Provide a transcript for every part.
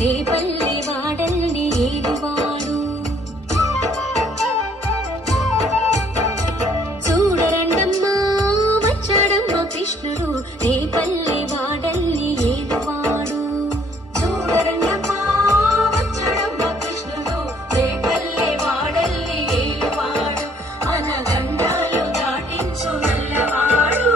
రేపల్లె వాడల్ని ఏలువాడు. చూడరండమ్మా వచ్చాడమ్మ కృష్ణుడు రేపల్లె వాడల్ని ఏలువాడు. చూడరండమ్మా వచ్చాడమ్మ కృష్ణుడు రేపల్లె వాడల్ని ఏలువాడు. అనగండాలు దాటించు నల్లవాడు.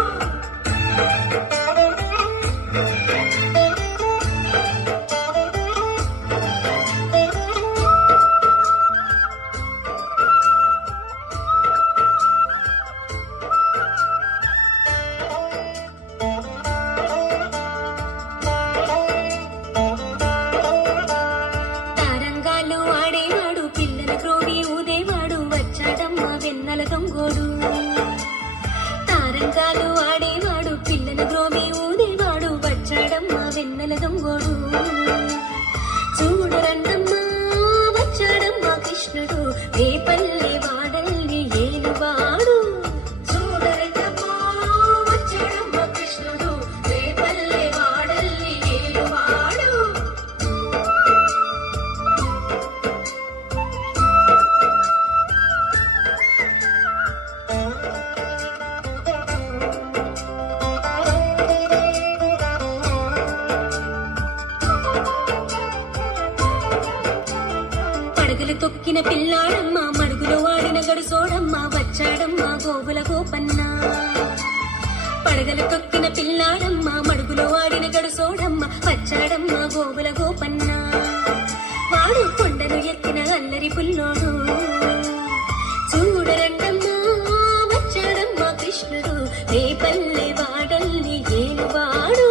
తారంగాలు ఆడేవాడు పిల్లల క్రోవి ఊదేవాడు వచ్చాడమ్మ వెన్నెల దొంగోడు. తారంగాలు ఆడేవాడు పిల్లల క్రోవి ఊదేవాడు వచ్చాడమ్మ వెన్నెల దొంగోడు. చూడరండమ్మా వచ్చాడమ్మ కృష్ణుడు రేపల్లె వాడల్ని ఏలువాడు. చూడరండమ్మా వచ్చాడమ్మ కృష్ణుడు రేపల్లె వాడల్ని ఏలువాడు. పడగలు తొక్కిన పిల్లాడమ్మ మడుగులో వాడిన గడుసోడమ్మ వచ్చాడమ్మ గోగుల గోపన్న. పడగలు తొక్కిన పిల్లాడమ్మ మడుగులో వాడిన గడుసోడమ్మ వచ్చాడమ్మ గోగుల గోపన్న. వాడు కొండలు ఎత్తిన అల్లరి పుల్లోడు. చూడరండమ్మా వచ్చాడమ్మ కృష్ణుడు రేపల్లె వాడల్ని ఏలువాడు.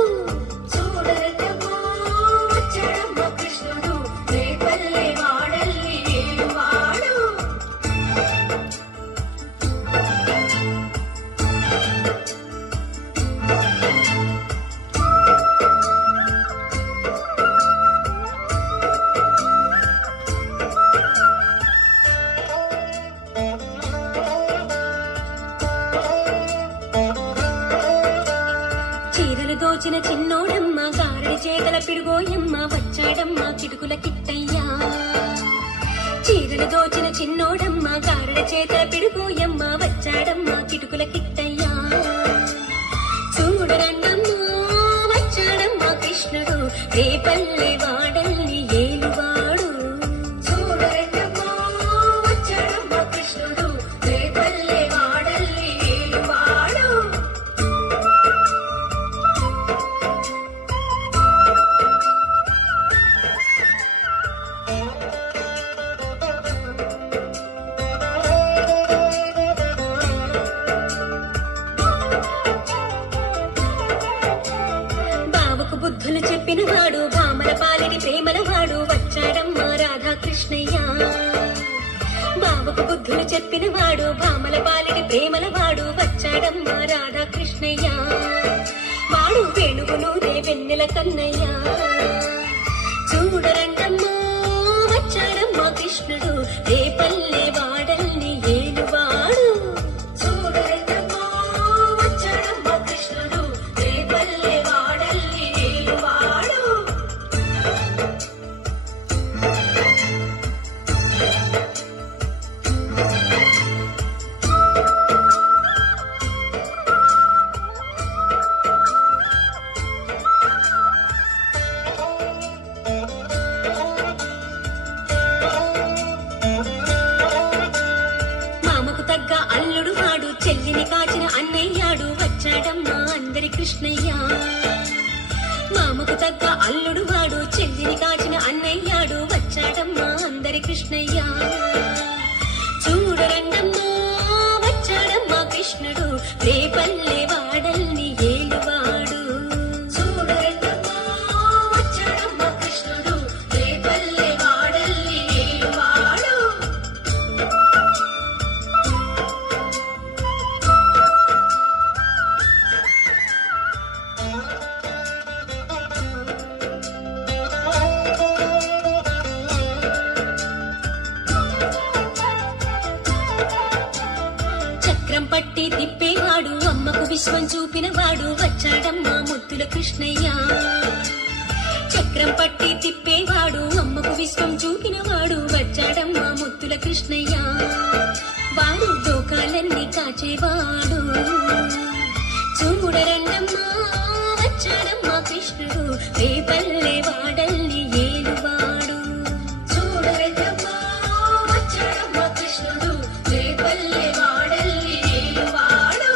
చూడరండమ్మా వచ్చాడమ్మ కృష్ణుడు రేపల్లె వాడల్ని ఏలువాడు. చీరలు దోచిన చిన్నోడమ్మ గారడి చేతల పిడుగోయమ్మ వచ్చాడమ్మ కిటుకుల కిట్టయ్యా. చీరలు దోచిన చిన్నోడమ్మ గారడి చేతల పిడుగోయమ్మ వచ్చాడమ్మ కిటుకుల కిట్టయ్యా. చూడరండమ్మా వచ్చాడమ్మ కృష్ణుడు రేపల్లె వాడల్ని ఏలువాడు. చూడరండమ్మా వచ్చాడమ్మ కృష్ణుడు రేపల్లె వాడల్ని ఏలువాడు. బావకు బుద్ధులు చెప్పినవాడు భామల పాలిని ప్రేమలవాడు వచ్చాడమ్మ రాధాకృష్ణయ్య. బావకు బుద్ధులు చెప్పినవాడు భామల పాలిని ప్రేమలవాడు వచ్చాడమ్మ రాధాకృష్ణయ్య. వాడు వేణుగును వెన్నెల కన్నయ్య. చూడరండమ్మా వచ్చాడమ్మ కృష్ణుడు రేపల్లె వాడల్ని ఏలువాడు. చూడరండమ్మా వచ్చాడమ్మ కృష్ణుడు రేపల్లె వాడల్ని ఏలువాడు. మామకు తగ్గ అల్లుడు వాడు చెల్లిని కాచిన అన్నయ్యాడు వచ్చాడమ్మ అందరి కృష్ణయ్య. మామకు తగ్గ అల్లుడు వాడు చెల్లిని కాచిన అన్నయ్యాడు వచ్చాడమ్మ అందరి కృష్ణయ్య. చూడరండమ్మా వచ్చాడమ్మ కృష్ణుడు రేపల్లె వాడల్ని ఏలువాడు. చూడరండమ్మా వచ్చాడమ్మ కృష్ణుడు రేపల్లె వాడల్ని ఏలువాడు. చక్రం పట్టి తిప్పేవాడు అమ్మకు విశ్వం చూపినవాడు వచ్చాడమ్మా ముద్దుల కృష్ణయ్య. చక్రం పట్టి తిప్పే విశ్వం చూపిన వాడు వచ్చాడమ్మా ముత్తుల కృష్ణయ్య వాడు లోకాలన్నీ కాచేవాడు చూడరండమ్మా వచ్చాడమ్మా కృష్ణుడు రేపల్లె వాడల్ని ఏలువాడు చూడరండమ్మా వచ్చాడమ్మా కృష్ణుడు రేపల్లె వాడల్ని ఏలువాడు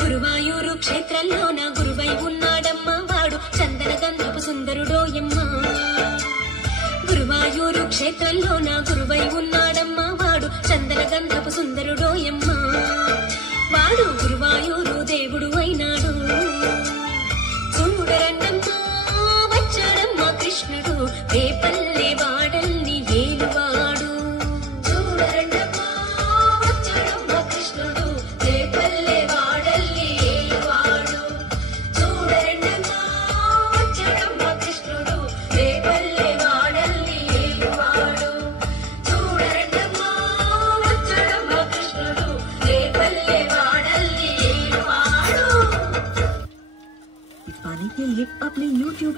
గురువాయూరు క్షేత్రంలోన గురువై ఉన్నాడమ్మా వాడు చందన గంధపు సుందరుడోయమ్మా గురువాయూరు క్షేత్రంలోన గురువై ఉన్నాడమ్మా వాడు చందన గంధపు సుందరుడోయమ్మా వాడు గురువాయూరు దేవుడు అయినాడు చూడరండమ్మా వచ్చాడమ్మా కృష్ణుడు రేప